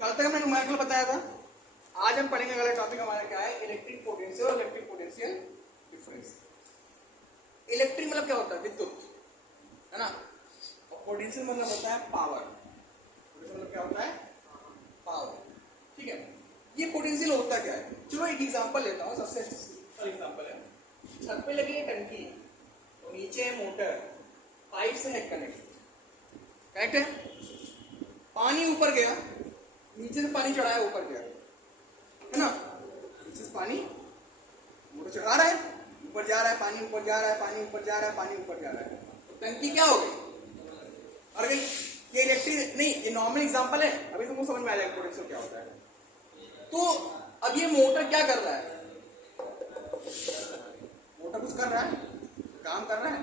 कल तक मैंने न्यूमेरिकल बताया था। आज हम पढ़ेंगे अगला टॉपिक हमारा क्या है, इलेक्ट्रिक पोटेंशियल और इलेक्ट्रिक पोटेंशियल डिफरेंस। इलेक्ट्रिक मतलब क्या होता है, विद्युत, है ना, और पोटेंशियल मतलब होता है पावर। पोटेंशियल मतलब क्या होता है, पावर। ठीक है, ये पोटेंशियल होता क्या है, चलो एक एग्जांपल लेता हूँ। सबसे सिंपल एग्जांपल है, छत पे लगी है टंकी, तो नीचे है मोटर, पाइप से है कनेक्ट है, पानी ऊपर गया, नीचे से पानी चढ़ाया ऊपर गया, है ना, नीचे से पानी मोटर चढ़ा रहा है, ऊपर जा रहा है पानी, ऊपर जा रहा है पानी, ऊपर जा रहा है पानी, ऊपर जा रहा है, तो टंकी क्या हो गई, और गई। ये इलेक्ट्रिक नहीं, ये नॉर्मल एग्जांपल है, अभी तुमको समझ में आ जाएगा पोटेंशियल क्या होता है। तो अब ये मोटर क्या कर रहा है, मोटर कुछ कर रहा है, काम कर रहा है,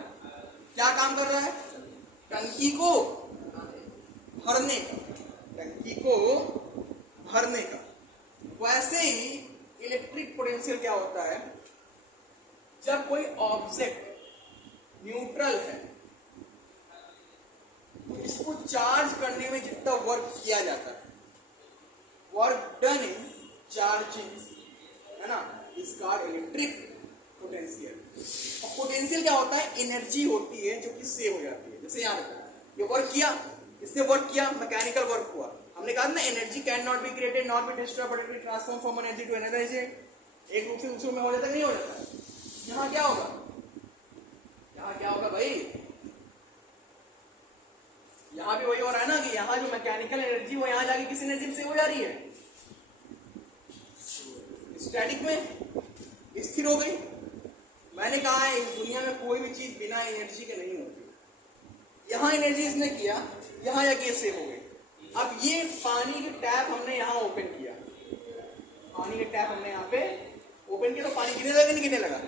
क्या काम कर रहा है, टंकी को भरने का, टंकी को भरने का। वैसे ही इलेक्ट्रिक पोटेंशियल क्या होता है, जब कोई ऑब्जेक्ट न्यूट्रल है तो इसको चार्ज करने में जितना वर्क किया जाता है, वर्क डन इन चार्जिंग, है ना, इज कॉल्ड इलेक्ट्रिक पोटेंशियल। और पोटेंशियल क्या होता है, एनर्जी होती है जो कि सेव हो जाती है। जैसे यहाँ ये वर्क किया, इसने वर्क किया, मैकेनिकल वर्क हुआ, हमने कहा ना energy can not be created not be destroyed but it will transform from energy to another energy. एक रूप से दूसरे में हो जाता है, नहीं हो जाता। यहाँ क्या होगा, यहाँ क्या होगा भाई, यहाँ भी वही हो रहा है ना कि यहाँ जो मैकेनिकल एनर्जी वो यहाँ जाके किस एनर्जी से हो जा रही है, स्टैटिक में स्थिर हो गई। मैंने कहा है इस दुनिया में कोई भी चीज बिना एनर्जी के नहीं होती। यहाँ एनर्जी इसने किया, यहाँ जाके सेव हो गई। अब ये पानी की टैप हमने यहाँ ओपन किया, पानी की टैप हमने यहाँ पे ओपन किया, तो पानी गिरने लगा नहीं गिरने लगा,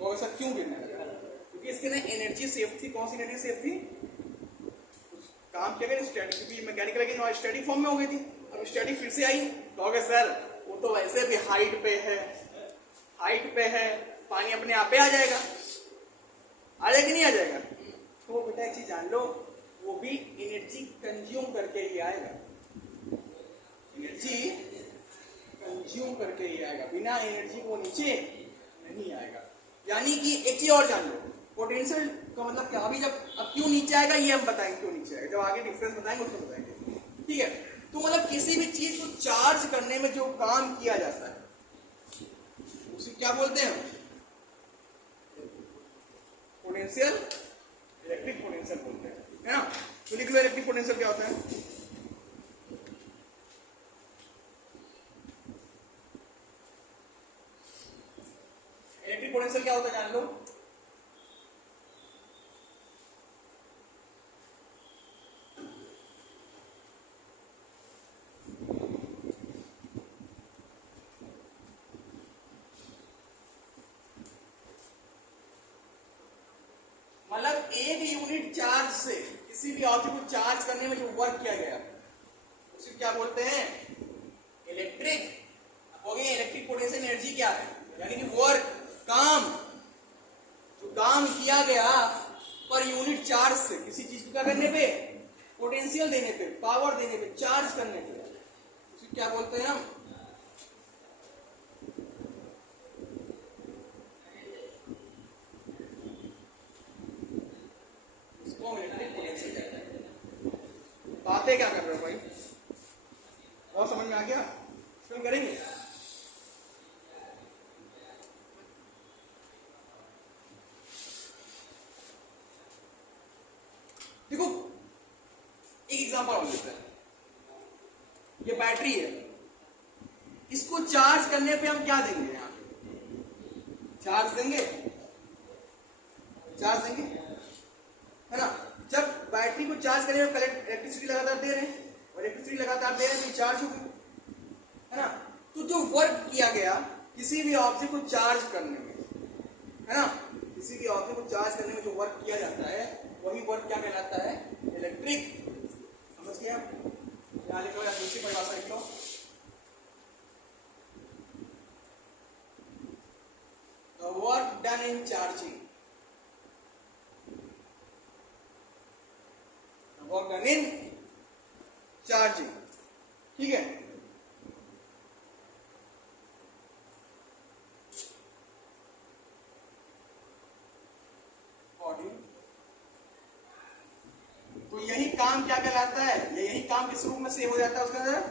और ऐसा क्यों गिरने लगा, क्योंकि इसके ना एनर्जी सेव थी। कौन सी एनर्जी सेव थी, काम किया गया स्टैटिक, क्योंकि मैकेनिकल की स्टैटिक फॉर्म में हो गई थी। अब स्टैटिक फिर से आई, तो सर वो तो वैसे भी हाइट पे है, हाइट पे है, पानी अपने आप पे आ जाएगा, आ जाएगा नहीं आ जाएगा। तो बेटा एक चीज जान लो, वो भी एनर्जी कंज्यूम करके ही आएगा, एनर्जी कंज्यूम करके ही आएगा, बिना एनर्जी को नीचे नहीं आएगा। यानी कि एक चीज और जान लो, पोटेंशियल का मतलब क्या, अभी जब अब क्यों नीचे आएगा ये हम बताएंगे, क्यों नीचे आएगा, जब आगे डिफरेंस बताएंगे उसको बताएंगे। ठीक है, तो मतलब किसी भी चीज को चार्ज करने में जो काम किया जाता है उसे क्या बोलते हैं, पोटेंशियल, इलेक्ट्रिक पोटेंशियल बोलते हैं, है ना। तो लिख लो इलेक्ट्रिक पोटेंशियल क्या होता है। इलेक्ट्रिक पोटेंशियल क्या होता है जान लो, मतलब एक यूनिट चार्ज से किसी भी ऑब्जेक्ट को चार्ज करने में जो वर्क किया गया उसे क्या बोलते हैं, इलेक्ट्रिक। हो गया इलेक्ट्रिक पोटेंशियल एनर्जी क्या है, यानी कि वर्क, काम, जो काम किया गया पर यूनिट चार्ज से, किसी चीज को क्या करने पे, पोटेंशियल देने पे, पावर देने पे, चार्ज करने पे, उसे क्या बोलते हैं हम, बातें क्या कर रहे हो भाई, और समझ में आ गया, क्यों करेंगे। देखो एक एग्जांपल हम लेते हैं, ये बैटरी है, इसको चार्ज करने पे हम क्या देंगे, यहाँ चार्ज देंगे, चार्ज देंगे, है ना। जब बैटरी को चार्ज करने में इलेक्ट्रिसिटी लगातार दे रहे हैं, और इलेक्ट्रिसिटी लगातार दे रहे हैं तो चार्ज होगी, है ना। तो जो वर्क किया गया किसी भी ऑब्जेक्ट को चार्ज करने में, है ना, किसी भी ऑब्जेक्ट को चार्ज करने में जो वर्क किया जाता है वही वर्क क्या कहलाता है, इलेक्ट्रिक। समझ गए आप, यहाँ लिखो या दूसरी परिभाषा लिख लो, the work done in charging, work done in charging, ठीक है। बॉडी, तो यही काम क्या कहलाता है, यही काम किस रूप में सेव हो जाता है उसके अंदर,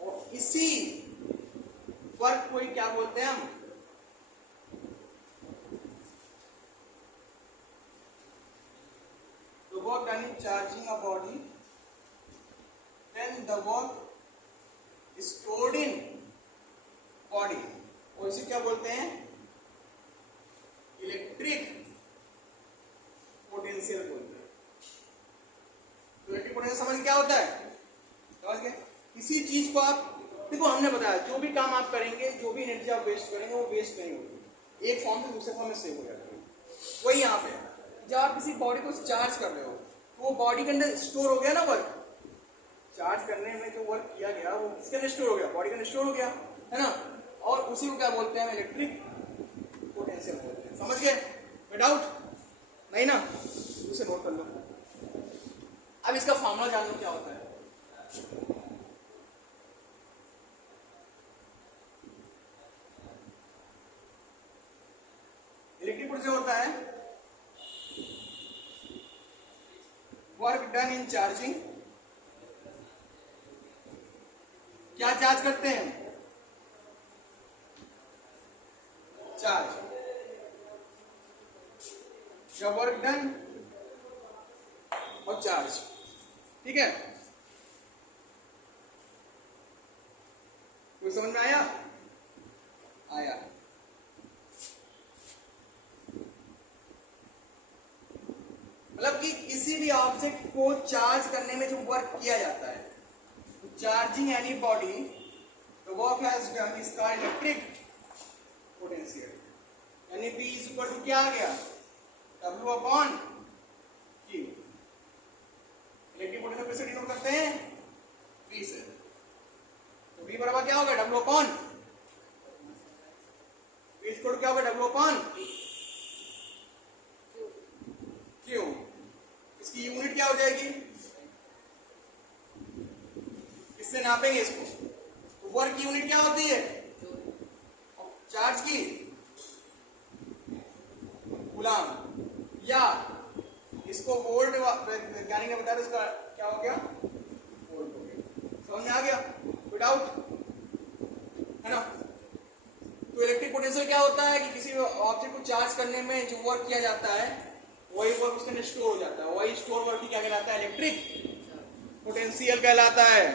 और इसी वर्क को ही क्या बोलते हैं हम, the work done in charging a body, then the work stored in body, और इसे क्या बोलते हैं, इलेक्ट्रिक पोटेंशियल बोलते हैं। तो इलेक्ट्रिक पोटेंशियल समझ क्या होता है, समझ गए। किसी चीज को आप देखो, हमने बताया जो भी काम आप करेंगे, जो भी एनर्जी आप वेस्ट करेंगे, वो वेस्ट नहीं होगी, एक फॉर्म से दूसरे फॉर्म में सेव हो जाती है। वही यहाँ पे जब आप किसी बॉडी को चार्ज कर रहे हो तो वो बॉडी के अंदर स्टोर हो गया ना वर्क, चार्ज करने में जो वर्क किया गया वो किसके अंदर स्टोर हो गया, बॉडी के अंदर स्टोर हो गया, है ना। और उसी को क्या बोलते हैं, इलेक्ट्रिक पोटेंशियल बोलते हैं। समझ गए, कोई डाउट नहीं ना, उसे नोट कर लो। अब इसका फॉर्मूला जान लो क्या होता है। इलेक्ट्रिक पोटेंशियल होता है वर्क डन इन चार्जिंग, क्या चार्ज करते हैं, चार्ज, जब वर्क डन और चार्ज, ठीक है। कोई समझ में आया, आया। मतलब कि किसी भी ऑब्जेक्ट को चार्ज करने में जो वर्क किया जाता है, charging any body, the work has done is called electric potential, यानी P इज इक्वल टू क्या आ गया, W upon Q। Electric potential कैसे डिनोट करते हैं, P से, तो V बराबर क्या होगा, W upon V is equal to क्या होगा, W अपॉन Q। इसकी यूनिट क्या हो जाएगी, इससे नापेंगे इसको, तो वर्क की यूनिट क्या होती है, चार्ज की कूलम, या इसको वोल्ट वैज्ञानिक ने बताया, इसका क्या हो गया, वोल्ट हो गया। समझ में आ गया, कोई डाउट है ना। तो इलेक्ट्रिक पोटेंशियल क्या होता है कि किसी ऑब्जेक्ट को चार्ज करने में जो वर्क किया जाता है वही वर्क उसके अंदर स्टोर हो जाता है, वही स्टोर वर्क ही क्या कहलाता है, इलेक्ट्रिक पोटेंशियल कहलाता है।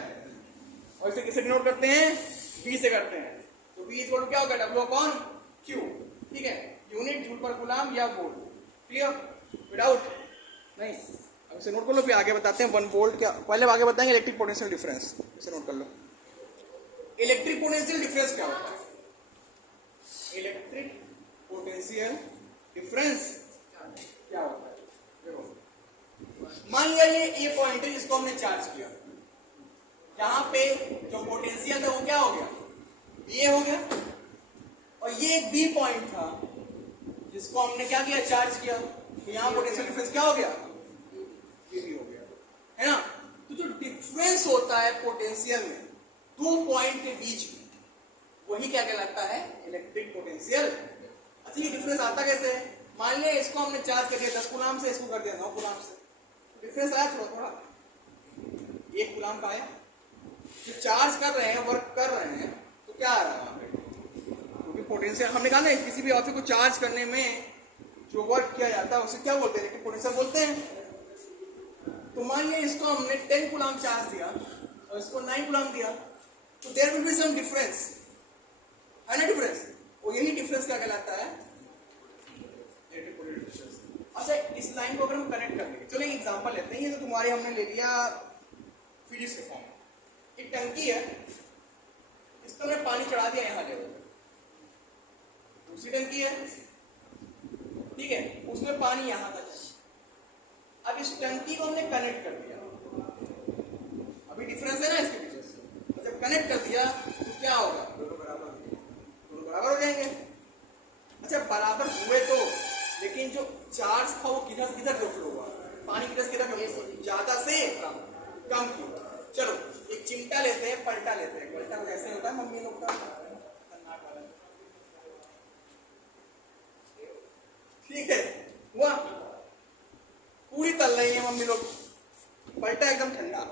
और इसे किसे डिनोट करते हैं, V से करते हैं, तो V इक्वल टू क्या होगा, W अपॉन Q, ठीक है। यूनिट जूल पर कूलम या वोल्ट, क्लियर, विदाउट नहीं। अब इसे नोट कर लो, फिर आगे बताते हैं 1 वोल्ट क्या, पहले आगे बताएंगे इलेक्ट्रिक पोटेंशियल डिफरेंस, इसे नोट कर लो। इलेक्ट्रिक पोटेंशियल डिफरेंस क्या होता है, इलेक्ट्रिक पोटेंशियल डिफरेंस क्या होता है, देखो मान लिया ये पॉइंट है जिसको हमने चार्ज किया, यहाँ पे जो पोटेंशियल था वो क्या हो गया, ये हो गया, और ये एक बी पॉइंट था जिसको हमने क्या किया, चार्ज किया, तो यहाँ पोटेंशियल डिफरेंस क्या हो गया, ये भी हो गया, है ना। तो जो डिफरेंस होता है पोटेंशियल में दो पॉइंट के बीच में, वही क्या कहलाता है, इलेक्ट्रिक पोटेंशियल। अच्छा, ये डिफरेंस आता कैसे है, मान लिया इसको हमने चार्ज कर दिया 10 कूलम से, इसको कर दिया 9 कूलम से, डिफरेंस आया थोड़ा थोड़ा, 1 कूलम का आया। जो चार्ज कर रहे हैं, वर्क कर रहे हैं, तो क्या आ रहा है वहां पे, क्योंकि पोटेंशियल हमने कहा ना, किसी भी ऑब्जेक्ट को चार्ज करने में जो वर्क किया जाता है उसे क्या बोलते हैं, इलेक्ट्रिक पोटेंशियल बोलते हैं। तो मान लिया इसको हमने 10 कूलम चार्ज दिया और इसको 9 कूलम दिया, तो there will be some difference, है ना, डिफरेंस, और यही डिफरेंस क्या कहलाता है, इलेक्ट्रिक पोटेंशियल डिफरेंस। अच्छा, इस लाइन को अगर हम कनेक्ट कर लेंगे, चलो एक एग्जांपल लेते हैं, ये तो तुम्हारे हमने ले लिया फिजिक्स के फॉर्म में, एक टंकी है, इसको हमने पानी चढ़ा दिया यहाँ लेवल, दूसरी टंकी है, ठीक है, उसमें पानी यहाँ तक है। अब इस टंकी को हमने कनेक्ट कर दिया, अभी डिफरेंस है ना इसके पीछे से, जब कनेक्ट कर दिया तो क्या होगा, दोनों बराबर हो जाएंगे। अच्छा बराबर हुए तो, लेकिन जो चार्ज था वो किधर किधर जो फ्लो हुआ, पानी किधर किधर फ्लो, ज्यादा से कम की। चलो एक चिमटा लेते हैं, पलटा लेते हैं। पलटा कुछ ऐसे होता है मम्मी लोग का, ठीक है। हुआ पूरी तल रही है मम्मी लोग, पलटा एकदम ठंडा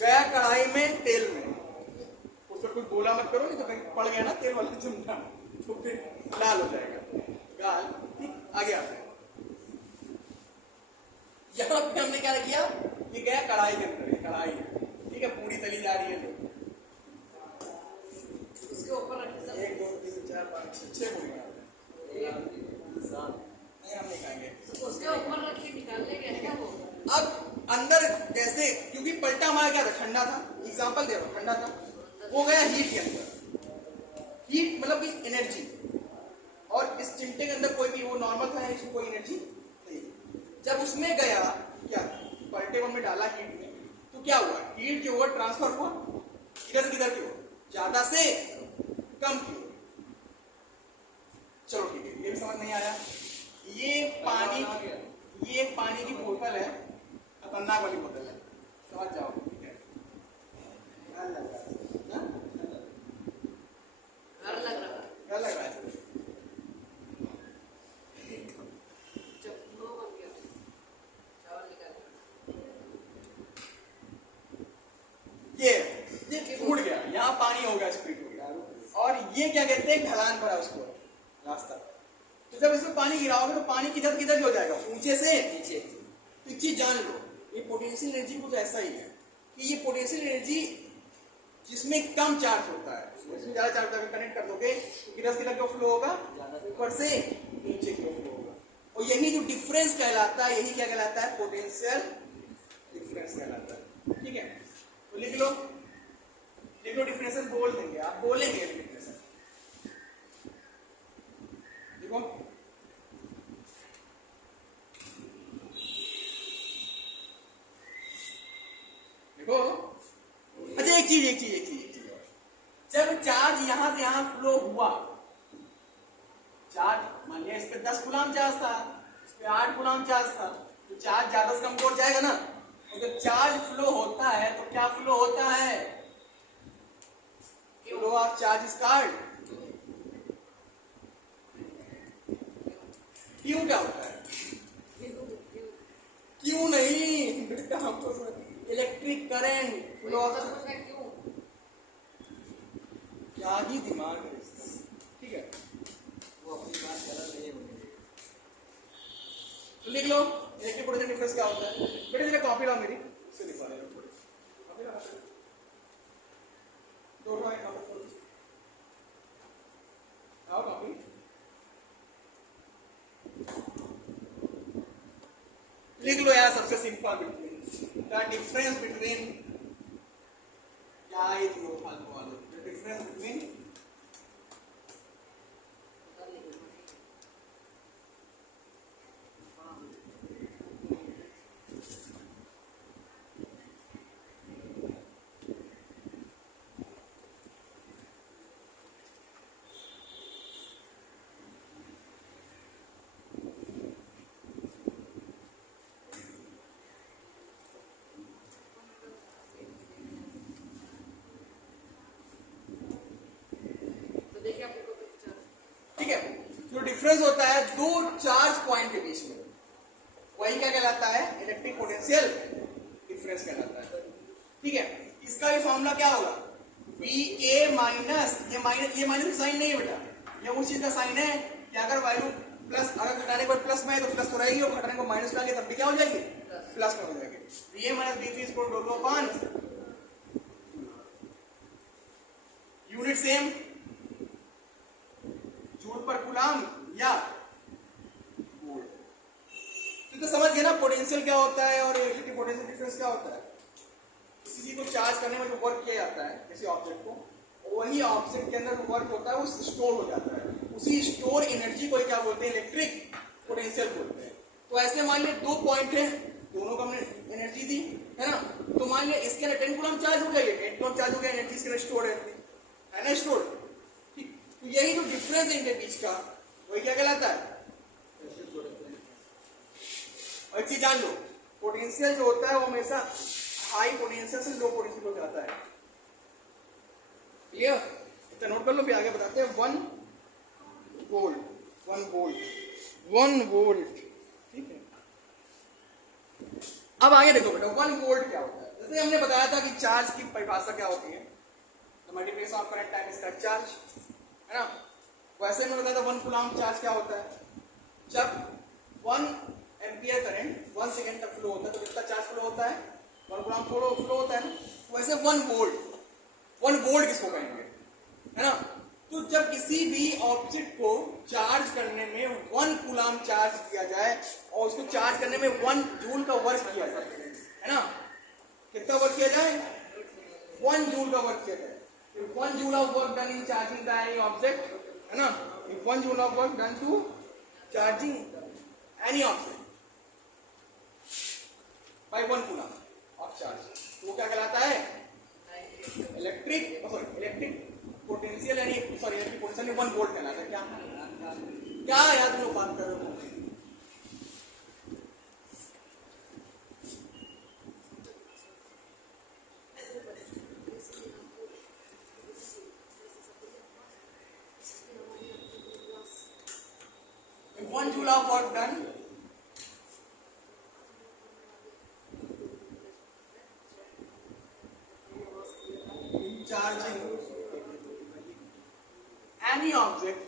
गया कढ़ाई में तेल में, उसमें कोई गोला मत करो नहीं तो कहीं पड़ गया ना तेल वाला चिमटा तो फिर लाल हो जाएगा गाल। आगे आते हैं, यहाँ पे हमने क्या किया, ये गया कढ़ाई के अंदर, ये कढ़ाई ठीक है, पूरी तली जा रही है। उसके ऊपर रख 1 2 3 4 5 6 पूरी नहीं हम नहीं खाएंगे। उसके ऊपर रख के निकालने गए क्या वो? अब अंदर जैसे, क्योंकि पलटा हमारा क्या था, ठंडा था, एग्जाम्पल दे रहा हूँ, ठंडा था, वो गया हीट के अंदर। हीट मतलब कि एनर्जी, और इस चिमटे के अंदर कोई भी वो नॉर्मल था, इसमें कोई एनर्जी नहीं। जब उसमें गया क्या, पलटे में डाला हीट में, तो क्या हुआ, हीट जो हुआ ट्रांसफर हुआ किधर से किधर की हो, ज्यादा से कम की। चलो ठीक है, ये भी समझ नहीं आया। ये पानी की बोतल है, खतरनाक वाली बोतल है, समझ जाओ ठीक है। डर लग रहा है। क्या लग रहा है? जब लो बन गया चावल निकाल, ये फूट गया, यहाँ पानी हो गया, स्प्लिट हो गया, और ये क्या कहते हैं, ढलान भरा उसको रास्ता। तो जब इसमें पानी गिराओगे तो पानी किधर किधर हो जाएगा, ऊंचे से नीचे। तो एक चीज जान लो, ये पोटेंशियल एनर्जी कुछ ऐसा ही है कि ये पोटेंशियल एनर्जी जिसमें कम चार्ज होता है, इसमें ज्यादा चार्ज होता है, कनेक्ट कर दोगे तो किधर किधर क्यों फ्लो होगा, ऊपर से नीचे क्यों फ्लो होगा। और यही जो डिफरेंस कहलाता है, यही क्या कहलाता है, पोटेंशियल डिफरेंस कहलाता है। ठीक है, तो लिख लो डिफरेंस बोल देंगे, आप बोलेंगे डिफरेंस। देखो देखो, अच्छा एक चीज जब चार्ज यहां से यहां फ्लो हुआ, चार्ज मान लिया इस पे 10 कूलम चार्ज था, इस पे 8 कूलम चार्ज था, तो चार्ज ज्यादा से कम को जाएगा ना। और जब चार्ज फ्लो होता है तो क्या फ्लो होता है, flow of charge is called, क्यों क्या होता है, क्यों नहीं बेटा, हमको इलेक्ट्रिक करंट फ्लो ऑफ, क्या ही दिमाग है इसका, ठीक है। वो अपनी बात गलत नहीं होगी। तो लिख लो इलेक्ट्रिक पोटेंशियल डिफरेंस क्या होता है। बेटा जरा कॉपी लाओ मेरी, इससे लिखवा लेना थोड़ी कॉपी ला, दो आओ कॉपी। लिख लो यार, सबसे simple between the difference between, क्या है जो फालतू वाले, द डिफरेंस बिटवीन ठीक है, जो डिफरेंस होता है दो चार्ज पॉइंट के बीच में, वही क्या कहलाता है, इलेक्ट्रिक पोटेंशियल डिफरेंस कहलाता है। ठीक है, इसका भी फॉर्मूला क्या होगा, VA माइनस, ये माइनस साइन नहीं है बेटा, ये उस चीज का साइन है कि अगर वैल्यू प्लस, अगर घटाने पर प्लस में है तो प्लस तो रहेगी, और घटाने को माइनस में आ गया तब भी क्या हो जाएगी, प्लस में हो जाएगी। VA minus VB is equal two upon unit same, joule पर कूलम या वोल्ट। तो समझ गए ना पोटेंशियल क्या होता है और इलेक्ट्रिक पोटेंशियल डिफरेंस क्या होता है। किसी चीज को चार्ज करने में जो वर्क किया जाता है किसी ऑब्जेक्ट को, वही ऑब्जेक्ट के अंदर जो वर्क होता है वो स्टोर हो जाता है, उसी स्टोर एनर्जी को क्या बोलते हैं, इलेक्ट्रिक पोटेंशियल बोलते हैं। तो ऐसे मान लिया दो पॉइंट है, दोनों को हमने एनर्जी दी है ना, तो मान लिया इसके अंदर 10 कूलम चार्ज हो गया, ये 10 कूलम चार्ज हो गया, एनर्जी इसके अंदर स्टोर है ना, स्टोर। ठीक, तो यही जो डिफरेंस है इनके बीच का वही क्या कहलाता है। और एक चीज जान लो, पोटेंशियल जो होता है वो हमेशा हाई पोटेंशियल से लो पोटेंशियल हो जाता है। क्लियर? इतना नोट कर लो, फिर आगे बताते हैं। 1 वोल्ट, ठीक है। अब आगे देखो बेटा, 1 वोल्ट क्या होता है। जैसे हमने बताया था कि चार्ज की परिभाषा क्या होती है, multiplication of current times current charge, है ना। वैसे मैंने बताया था 1 कूलम्ब चार्ज क्या होता है। जब 1 एम्पियर करंट 1 सेकेंड तक फ्लो होता है तो कितना चार्ज फ्लो होता है, 1 कूलम्ब फ्लो होता है ना। वैसे 1 वोल्ट किसको कहेंगे, है ना। तो जब किसी भी ऑब्जेक्ट को चार्ज करने में 1 कूलम्ब चार्ज दिया जाए और उसको चार्ज करने में 1 जूल का वर्क किया जाए, है ना। कितना वर्क किया जाए, 1 जूल का वर्क किया जाए। 1 joule of work done in charging the any object, है ना। 1 joule of work done to charging any object by 1 coulomb of charge, वो क्या कहलाता है, इलेक्ट्रिक पोटेंशियल, यानी इलेक्ट्रिक पोटेंशियल 1 वोल्ट कहलाता है। क्या यार तुम लोग बात कर रहे हो। One joule of work done in charging any object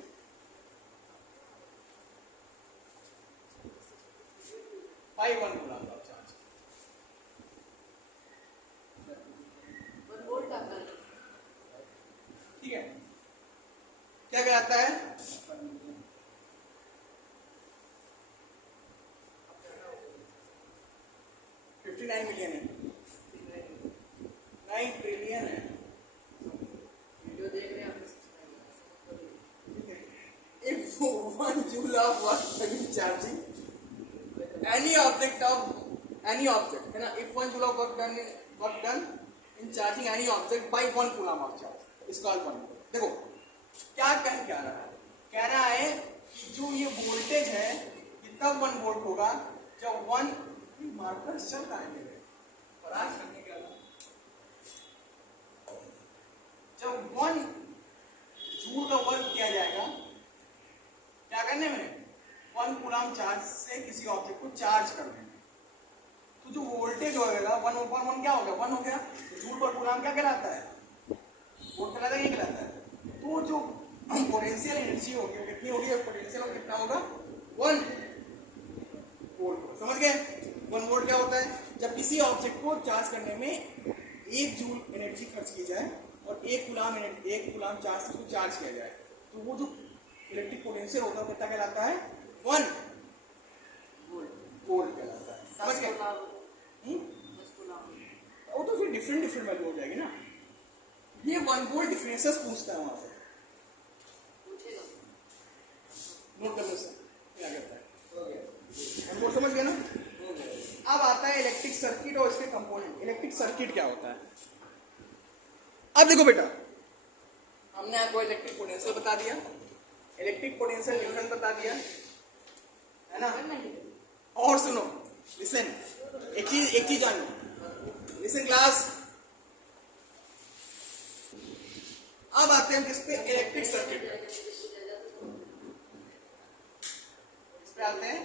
by 1 coulomb of charge. 1 volt आता है। ठीक है, क्या कहलाता है, $59 मिलियन है, 9 ट्रिलियन है। वीडियो देख रहे हैं आप। If 1 joule of work in charging any object, है ना, if 1 joule of work done in charging any object by 1 coulomb of charge, is called 1 volt. देखो क्या रहा है, कह रहा है कि जो ये वोल्टेज है ये तब 1 वोल्ट होगा जब 1 मार्कर चल रहा है मेरे परास करने के अलावा, जब 1 जूल का वर्क किया जाएगा क्या करने में, 1 कूलम्ब चार्ज से किसी ऑब्जेक्ट को चार्ज करने में, तो जो वोल्टेज होगा 1 क्या हो गया, 1 हो गया। जूल पर कूलम्ब क्या कहलाता है, वोल्ट कहलाता है, नहीं कहलाता है। तो जो पोटेंशियल एनर्जी होगी वो कितनी होगी, पोटेंशियल और कितना होगा, 1 वोल्ट। समझ गए, 1 वोल्ट क्या होता है, जब किसी ऑब्जेक्ट को चार्ज करने में 1 जूल एनर्जी खर्च की जाए और 1 कूलम्ब चार्ज से उसको चार्ज किया जाए, तो वो जो इलेक्ट्रिक पोटेंशियल होता है कितना कहलाता है, 1 वोल्ट कहलाता है। समझ गए, वो तो फिर डिफरेंट वैल्यू हो जाएगी ना। ये 1 वोल्ट डिफरेंसेस पूछता है वहां से, नोट कर लो सर, क्या करता है, हमको समझ गया ना। अब आता है इलेक्ट्रिक सर्किट और इसके कंपोनेंट। इलेक्ट्रिक सर्किट क्या होता है, अब देखो बेटा, हमने आपको इलेक्ट्रिक पोटेंशियल बता दिया, इलेक्ट्रिक पोटेंशियल डिफरेंस बता दिया, है ना। और सुनो, लिसन, एक चीज जान लो, लिसन क्लास। अब आते हैं किस पे, इलेक्ट्रिक सर्किट पे। इस पे आते हैं,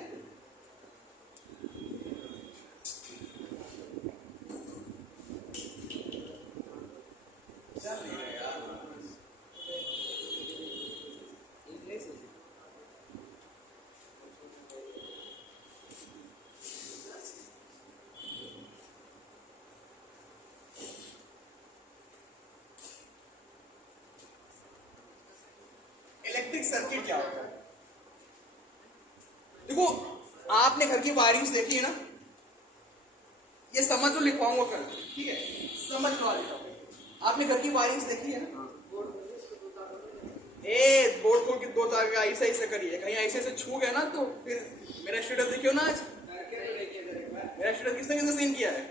इलेक्ट्रिक सर्किट क्या होता है। देखो आपने घर की वायरिंग्स देखी है ना, ये समझ लो, लिखवाऊंगा कल, ठीक है, समझ लो वाली टॉपिक। आपने घर की वायरिंग्स देखी है ना, बोर्ड को 2 तार का ऐसे करिए, कहीं ऐसे छू गया ना तो फिर मेरा स्टेटस देखियो ना आज, मेरा स्टेटस किसने सीन किया है,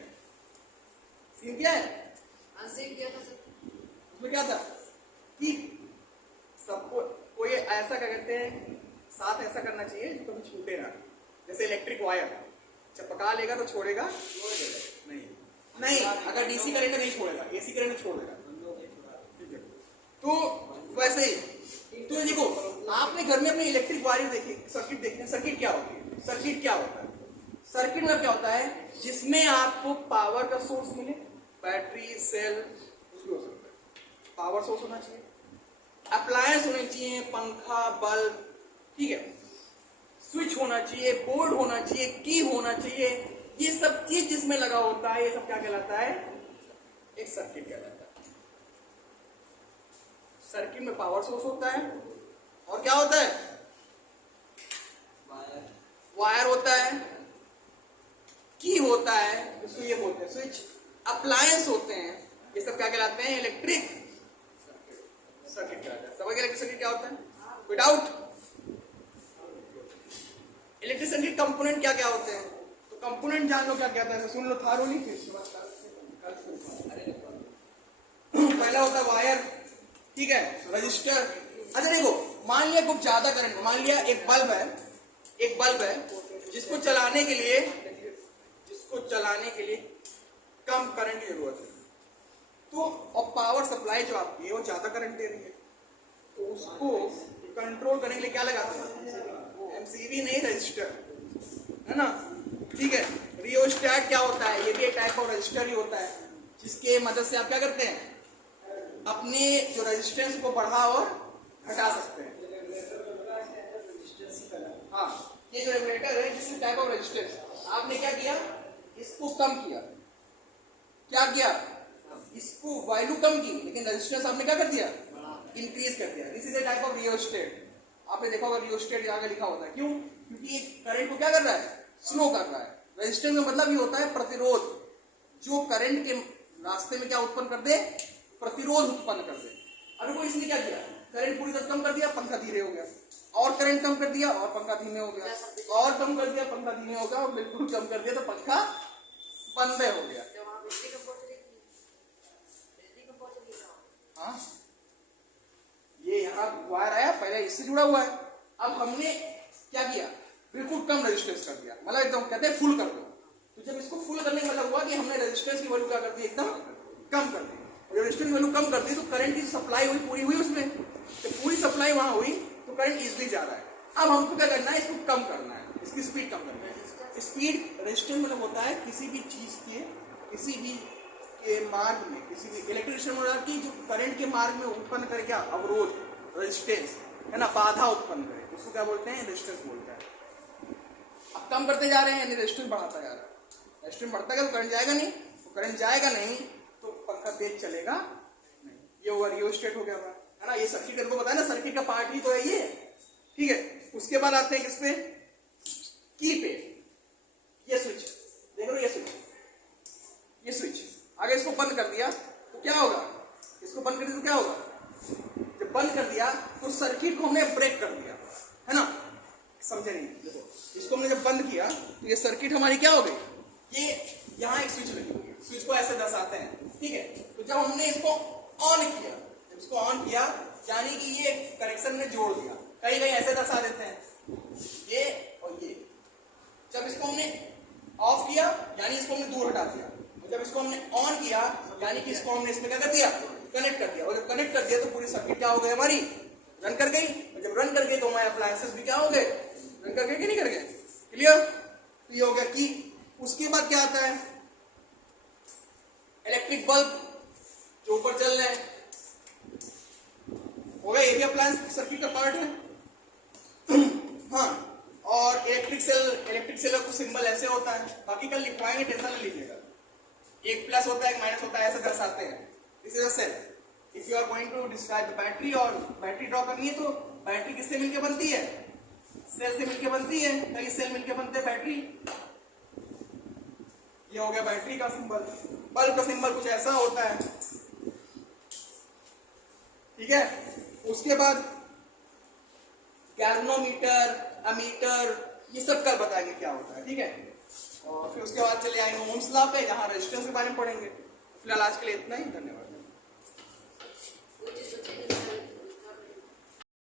सीन किया है, सीन किया था सर। उसमें क्या था कि सबको साथ ऐसा करना चाहिए जो कभी छूटे ना, जैसे इलेक्ट्रिक वायर चपका लेगा तो छोड़ेगा नहीं, नहीं अगर डीसी करंट नहीं छोड़ेगा, एसी करंट छोड़ देगा, ठीक है। तो वैसे ही तो देखो आपने घर में अपने इलेक्ट्रिक वायर देखी, सर्किट देखी, सर्किट क्या होती है, सर्किट क्या होता है, सर्किट में क्या होता है जिसमें आपको पावर का सोर्स मिले, बैटरी सेल कुछ भी हो सकता है, पावर सोर्स होना चाहिए, अप्लायंस होने चाहिए, पंखा बल्ब, ठीक है, स्विच होना चाहिए, बोर्ड होना चाहिए, की होना चाहिए, ये सब चीज जिसमें लगा होता है ये सब क्या कहलाता है, एक सर्किट कहलाता है। सर्किट में पावर सोर्स होता है और क्या होता है, वायर होता है, की होता है, ये बोलते हैं स्विच, अप्लायंस होते हैं, ये सब क्या कहलाते हैं, इलेक्ट्रिक सर्किट कहलाता है। समझ गए इलेक्ट्रिक सर्किट क्या होता है, विदाउट इलेक्ट्रिक सर्किट कंपोनेंट क्या क्या होते हैं, तो कंपोनेंट जान लो क्या क्या होता है, सुन लो थारोली, पहला होता है वायर, ठीक है, रजिस्टर। अच्छा देखो मान लिया कुछ ज्यादा करंट, मान लिया एक बल्ब है जिसको चलाने के लिए कम करंट की जरूरत है, तो और पावर सप्लाई जो आपकी है वो ज्यादा करंट दे रही है, तो उसको कंट्रोल करने के लिए क्या लगाते हैं, एमसीबी नहीं रजिस्टर, है ना, ठीक है। रियोस्टैट क्या होता है, ये भी एक टाइप ऑफ रजिस्टर ही होता है, जिसके मदद से आप क्या करते हैं, अपने जो रेजिस्टेंस को बढ़ा और घटा सकते हैं। हाँ ये जो रेगुलेटर है जिस टाइप ऑफ रेजिस्टेंस, आपने क्या किया, इसको कम किया, क्या किया, इसको वैल्यू कम की, लेकिन रेजिस्टेंस आपने क्या कर दिया, इंक्रीज कर दिया। This is a type of rheostat. आपने देखा होगा रियोस्टेट यहाँ लिखा होता है, क्यों, क्योंकि करंट को क्या कर रहा है, स्लो कर रहा है। रेजिस्टेंस का मतलब ये होता है प्रतिरोध, जो करंट के रास्ते में क्या उत्पन्न कर दे, प्रतिरोध उत्पन्न कर दे। अभी कोई इसने क्या किया, करंट पूरी तरह कम कर दिया, पंखा धीरे हो गया, और करंट कम कर दिया और पंखा धीमे हो गया, और कम कर दिया पंखा धीमे हो गया, और बिल्कुल कम कर दिया तो पंखा बंद हो गया। हाँ ये यहाँ वायर आया, पहले इससे जुड़ा हुआ है, अब हमने क्या किया, बिल्कुल कम रेजिस्टेंस कर दिया, मतलब एकदम कहते हैं फुल कर दो। तो जब इसको फुल करने का मतलब हुआ कि हमने रेजिस्टेंस की वैल्यू क्या कर दी, एकदम कम कर दी। रेजिस्टेंस की वैल्यू कम कर दी तो करंट की सप्लाई हुई, पूरी हुई उसमें, तो पूरी सप्लाई वहां हुई तो करंट इजिली जा रहा है। अब हमको क्या करना है, इसको कम करना है, इसकी स्पीड कम करना है। स्पीड रेजिस्टेंस मतलब होता है किसी भी चीज के, किसी भी के मार्ग में, किसी भी इलेक्ट्रिशियन मतलब की जो करंट के मार्ग में उत्पन्न करे क्या, अवरोध, रेजिस्टेंस, है ना, बाधा उत्पन्न करे, उसको क्या बोलते हैं, रेजिस्टेंस बोलते हैं। अब कम करते जा रहे हैं यानी रेजिस्टेंस बढ़ाता जा रहा है, रेजिस्टेंस बढ़ता गया तो करंट जाएगा नहीं, तो करंट जाएगा नहीं तो पंखा तेज चलेगा नहीं, ये ओवर रियोस्टेट हो गया, है ना। ये सर्किट को बताया ना, सर्किट का पार्ट ही तो है ये, ठीक है। उसके बाद आते हैं किस पे, की पे, ये स्विच देख लो, ये स्विच आगे इसको बंद कर दिया तो क्या होगा, इसको बंद कर दिया तो क्या होगा, जब बंद कर दिया तो सर्किट को हमने ब्रेक कर दिया, है ना, समझे नहीं, देखो इसको हमने जब बंद किया तो ये सर्किट हमारी क्या हो गई, ये यहाँ एक स्विच लगी हुई है, स्विच को ऐसे दर्शाते हैं, ठीक है। तो जब हमने इसको ऑन किया, जब इसको ऑन किया यानी कि ये कनेक्शन में जोड़ दिया, कहीं कहीं ऐसे दर्शा देते हैं ये और ये। जब इसको हमने ऑफ किया यानी इसको हमने दूर हटा दिया, जब इसको हमने ऑन किया यानी कि इसको हमने इसमें क्या कर दिया, कनेक्ट कर दिया, और जब कनेक्ट कर दिया तो पूरी सर्किट क्या हो गई हमारी, रन कर गई, और जब रन कर गई तो हमारे अप्लायंसेस भी क्या हो गए, रन कर गए कि नहीं कर गए, क्लियर। तो ये हो गया की। उसके बाद क्या आता है, इलेक्ट्रिक बल्ब जो ऊपर चल रहे हैं, हो गया, ये भी अप्लायंस सर्किट का पार्ट है। हाँ, और इलेक्ट्रिक सेल का सिंबल ऐसे होता है, बाकी कल लिखवाएंगे, टेंशन नहीं लीजिएगा, एक प्लस होता है एक माइनस होता है, ऐसे दर्शाते हैं। This is a cell. If you are going to describe the battery और बैटरी ड्रॉ करनी है तो बैटरी किससे मिलकर बनती है, सेल से मिलकर बनती है, कई सेल मिलकर बनते हैं बैटरी। ये हो गया बैटरी का सिंबल। बल्ब का सिंबल कुछ ऐसा होता है, ठीक है। उसके बाद गैल्वेनोमीटर, अमीटर, ये सब कल बताएंगे क्या होता है, ठीक है। और फिर उसके बाद चले आएंगे ओम्स लॉ पे, जहां रेजिस्टेंस के बारे में पढ़ेंगे। फिलहाल आज के लिए इतना ही, धन्यवाद।